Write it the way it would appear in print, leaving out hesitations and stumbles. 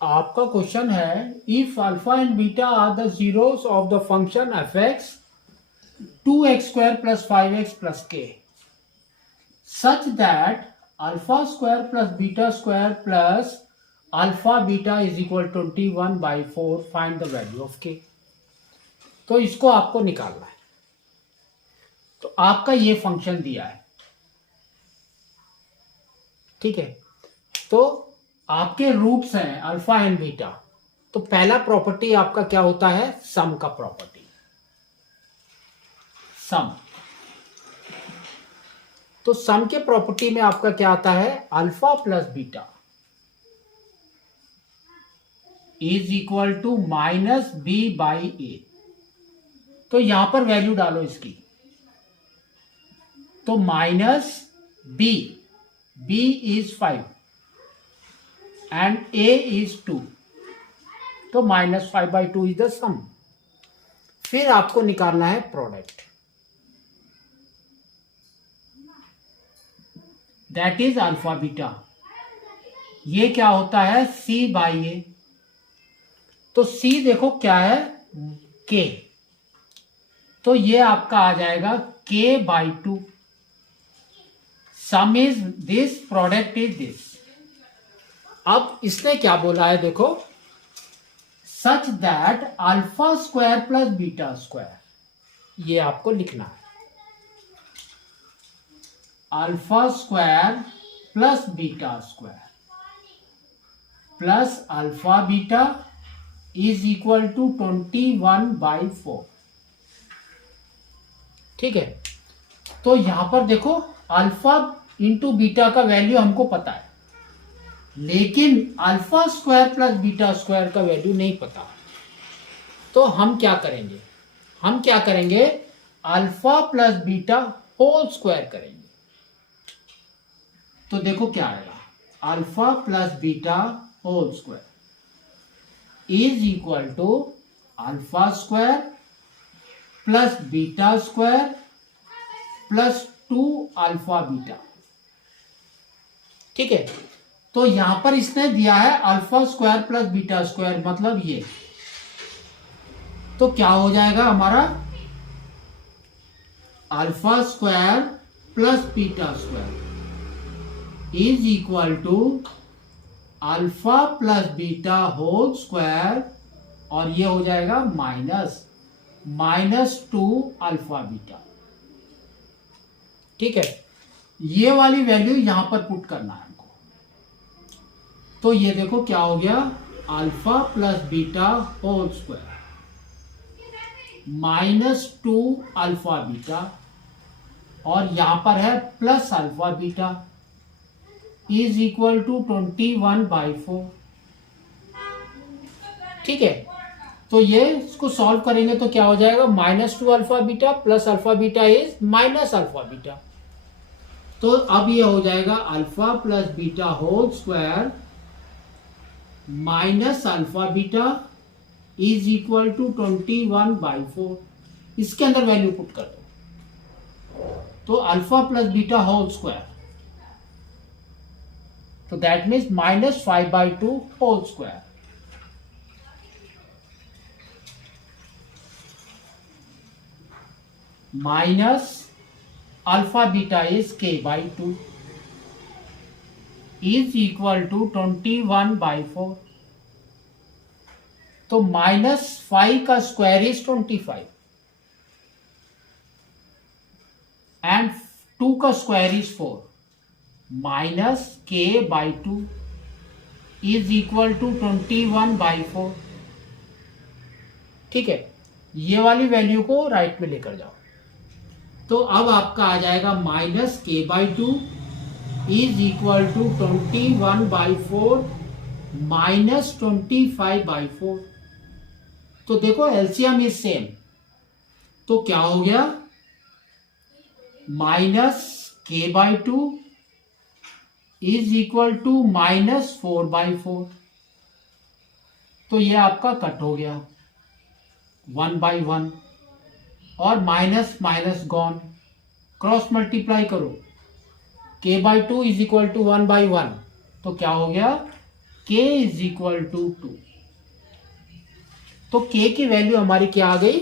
आपका क्वेश्चन है if alpha and beta are the zeros of the function f x 2x² + 5x + k such that α² + β² plus alpha beta is equal to 21/4 find the value of k। तो इसको आपको निकालना है। तो आपका ये फंक्शन दिया है, ठीक है। तो आपके रूट्स हैं अल्फा एंड बीटा। तो पहला प्रॉपर्टी आपका क्या होता है, सम का प्रॉपर्टी, सम। तो सम के प्रॉपर्टी में आपका क्या आता है, alpha plus beta is equal to -b/a। तो यहां पर वैल्यू डालो इसकी, तो -b, b is 5 and a is 2, तो -5/2 इज द सम। फिर आपको निकालना है product, that is alpha beta. ये क्या होता है, c/a। तो c देखो क्या है, k। तो ये आपका आ जाएगा k/2। Some is this, product is this. अब इसने क्या बोला है, देखो, सच दैट α² + β², ये आपको लिखना है। α² + β² plus alpha beta is equal to 21/4, ठीक है। तो यहां पर देखो अल्फा इंटू बीटा का वैल्यू हमको पता है, लेकिन α² + β² का वैल्यू नहीं पता। तो हम क्या करेंगे, alpha plus beta whole square करेंगे। तो देखो क्या आएगा, alpha plus beta whole square is equal to α² plus β² plus 2α beta, ठीक है। तो यहां पर इसने दिया है α² + β², मतलब ये। तो क्या हो जाएगा हमारा, α² + β² is equal to alpha plus beta whole square, और ये हो जाएगा -2α बीटा, ठीक है। ये वाली वैल्यू यहां पर पुट करना है हमको। तो ये देखो क्या हो गया, alpha plus beta whole square -2α beta, और यहां पर है plus alpha beta is equal to 21/4, ठीक है। तो ये इसको सॉल्व करेंगे तो क्या हो जाएगा, -2α beta plus alpha beta is -α beta. तो अब ये हो जाएगा alpha plus beta whole square -α beta is equal to 21/4। इसके अंदर वैल्यू पुट कर दो, तो alpha plus beta whole square, तो that means -5/2 whole square minus alpha beta is k/2 is equal to 21/4। तो -5 का स्क्वायर इज 25 एंड 2 का square is 4, -k/2 is equal to 21/4, ठीक है। ये वाली वैल्यू को राइट में लेकर जाओ। तो अब आपका आ जाएगा -k/2 इज इक्वल टू 21/4 -25/4। तो देखो एलसीएम इज सेम, तो क्या हो गया, -k/2 इज इक्वल टू -4/4। तो ये आपका कट हो गया 1/1, और minus minus gone, cross multiply करो, k/2 इज इक्वल टू 1/1, तो क्या हो गया k इज इक्वल टू 2। तो k की वैल्यू हमारी क्या आ गई